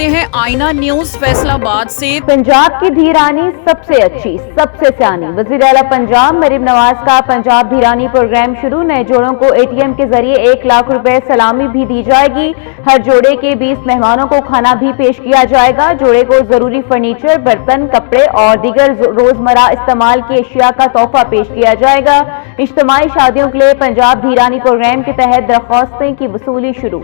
देखते हैं आईना न्यूज फैसलाबाद से। पंजाब की धीरानी सबसे अच्छी सबसे सियानी। वज़ीर आला पंजाब मरीम नवाज का पंजाब धीरानी प्रोग्राम शुरू। नए जोड़ों को एटीएम के जरिए 1 लाख रुपए सलामी भी दी जाएगी। हर जोड़े के 20 मेहमानों को खाना भी पेश किया जाएगा। जोड़े को जरूरी फर्नीचर, बर्तन, कपड़े और दीगर रोजमर्रा इस्तेमाल की अशिया का तोहफा पेश किया जाएगा। इज्तिमाई शादियों के लिए पंजाब धीरानी प्रोग्राम के तहत दरख्वास्तों की वसूली शुरू।